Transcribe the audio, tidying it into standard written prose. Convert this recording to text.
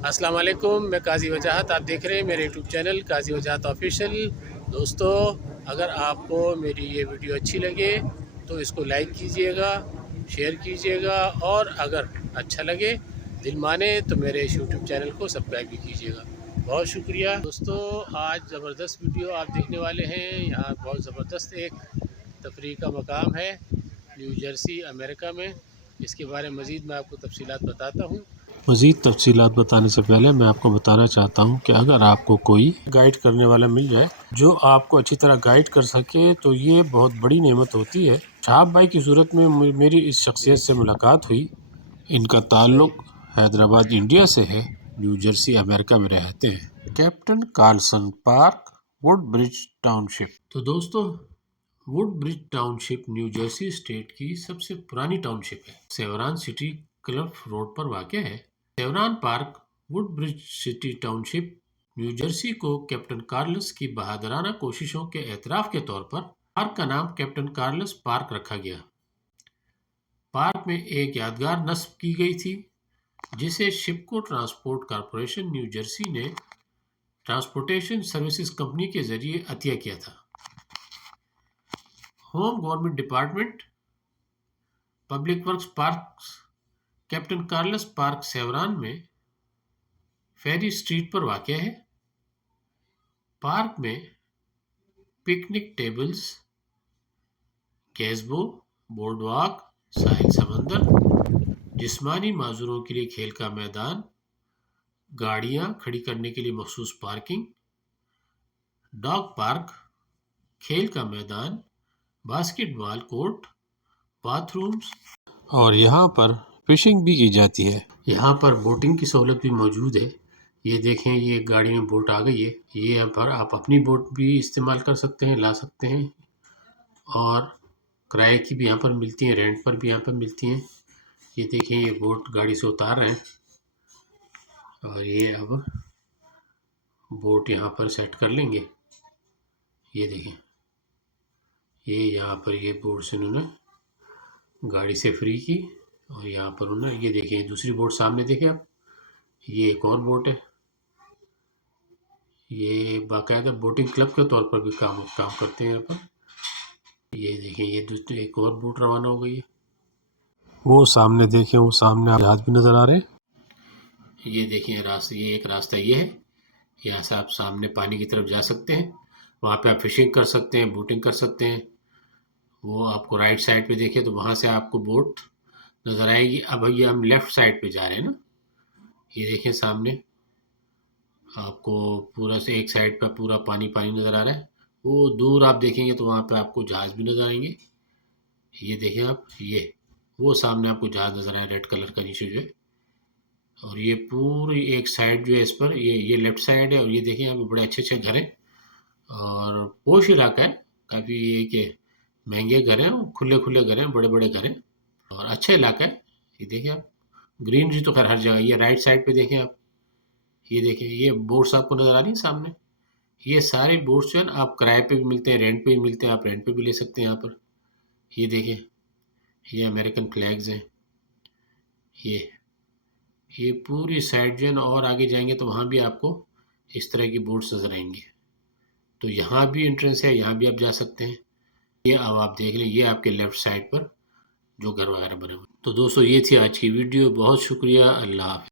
السلام علیکم، میں قاضی وجاہت، آپ دیکھ رہے ہیں میرے یوٹیوب چینل قاضی وجاہت آفیشیل۔ دوستو، اگر آپ کو میری یہ ویڈیو اچھی لگے تو اس کو لائک کیجئے گا، شیئر کیجئے گا، اور اگر اچھا لگے دل مانے تو میرے اس یوٹیوب چینل کو سبسکرائب بھی کیجئے گا۔ بہت شکریہ دوستو۔ آج زبردست ویڈیو آپ دیکھنے والے ہیں۔ یہاں بہت زبردست ایک تفریح کا مقام ہے نیو جرسی امریکہ میں۔ اس کے بارے میں مزید میں آپ کو تفصیلات بتاتا ہوں۔ مزید تفصیلات بتانے سے پہلے میں آپ کو بتانا چاہتا ہوں کہ اگر آپ کو کوئی گائیڈ کرنے والا مل جائے جو آپ کو اچھی طرح گائیڈ کر سکے تو یہ بہت بڑی نعمت ہوتی ہے۔ شہاب بھائی کی صورت میں میری اس شخصیت سے ملاقات ہوئی۔ ان کا تعلق حیدرآباد انڈیا سے ہے، نیو جرسی امریکہ میں رہتے ہیں۔ Captain Carlson Park, Woodbridge Township. تو دوستو، ووڈ برج ٹاؤن شپ نیو جرسی اسٹیٹ کی سب سے پرانی ٹاؤن شپ ہے۔ سیوران سٹی کلف روڈ پر واقع ہے۔ Sewaren Park, Woodbridge city town شپ، نیو جرسی کو کیپٹن کارلس کی بہادرانہ کوششوں کے اعتراف کے طور پر پارک کا نام کیپٹن کارلس پارک رکھا گیا۔ پارک میں ایک یادگار نصب کی گئی تھی جسے Shipco transport corporation New Jersey نے ٹرانسپورٹیشن سروسز کمپنی کے ذریعے عطیہ کیا تھا۔ Home government department, public works parks, captain Carlos park Sewaren میں فیری اسٹریٹ پر واقع ہے۔ پارک میں picnic tables, gazebo, boardwalk, ساحل سمندر، جسمانی معذوروں کے لیے کھیل کا میدان، گاڑیاں کھڑی کرنے کے لیے مخصوص پارکنگ، ڈاگ پارک، کھیل کا میدان، باسکٹ بال کورٹ، باتھ رومز، اور یہاں پر فشنگ بھی کی جاتی ہے۔ یہاں پر بوٹنگ کی سہولت بھی موجود ہے۔ یہ دیکھیں، یہ گاڑی میں بوٹ آ گئی ہے۔ یہ یہاں پر آپ اپنی بوٹ بھی استعمال کر سکتے ہیں، لا سکتے ہیں، اور کرائے کی بھی یہاں پر ملتی ہیں، رینٹ پر بھی یہاں پر ملتی ہیں۔ یہ دیکھیں، یہ بوٹ گاڑی سے اتار رہے ہیں اور یہ اب بوٹ یہاں پر سیٹ کر لیں گے۔ یہ دیکھیں، یہ یہاں پر یہ بوٹ سے انہوں نے گاڑی سے فری کی، اور یہاں پر انہوں نے یہ دیکھیں دوسری بوٹ سامنے دیکھیں آپ، یہ ایک اور بوٹ ہے۔ یہ باقاعدہ بوٹنگ کلب کے طور پر بھی کام کرتے ہیں یہاں پر۔ یہ دیکھیں، یہ ایک اور بوٹ روانہ ہو گئی ہے۔ وہ سامنے دیکھیں، وہ سامنے جہاز بھی نظر آ رہے ہیں۔ یہ دیکھیں راستہ، یہ ایک راستہ یہ ہے، یہاں سے آپ سامنے پانی کی طرف جا سکتے ہیں، وہاں پہ آپ فشنگ کر سکتے ہیں، بوٹنگ کر سکتے ہیں۔ وہ آپ کو رائٹ سائڈ پہ دیکھیں تو وہاں سے آپ کو بوٹ نظر آئے گی۔ اب یہ ہم لیفٹ سائڈ پہ جا رہے ہیں نا، یہ دیکھیں سامنے آپ کو پورا سے ایک سائڈ پہ پورا پانی پانی نظر آ رہا ہے۔ وہ دور آپ دیکھیں گے تو وہاں پہ آپ کو جہاز بھی نظر آئیں گے۔ یہ دیکھیں آپ، یہ وہ سامنے آپ کو جہاز نظر آئے ریڈ کلر کا نیچے جو ہے، اور یہ پوری ایک سائڈ جو ہے اس پر یہ لیفٹ سائڈ ہے، اور یہ دیکھیں یہاں پہ بڑے اچھے گھر ہیں، اور پوش علاقہ ہے کافی، یہ کہ مہنگے گھر ہیں، کھلے گھر ہیں، بڑے بڑے گھر ہیں، اور اچھا علاقہ ہے۔ یہ دیکھیں آپ، گرینری تو خیر ہر جگہ۔ یہ رائٹ سائڈ پہ دیکھیں آپ، یہ دیکھیں یہ بوٹس آپ کو نظر آ رہی ہیں سامنے۔ یہ سارے بوٹس جو ہیں آپ کرائے پہ بھی ملتے ہیں، رینٹ پہ بھی ملتے ہیں، آپ رینٹ پہ بھی لے سکتے ہیں یہاں پر۔ یہ دیکھیں، یہ امریکن فلیگز ہیں۔ یہ پوری سائڈ جو ہے نا، اور آگے جائیں گے تو وہاں بھی آپ کو اس طرح کی بوٹس نظر آئیں گے۔ تو یہاں بھی انٹرنس ہے، یہاں بھی آپ جا سکتے ہیں۔ یہ اب آپ دیکھ لیں، یہ آپ کے لیفٹ سائڈ پر جو گھر وغیرہ بنے ہوئے۔ تو دوستو، یہ تھی آج کی ویڈیو، بہت شکریہ، اللہ حافظ۔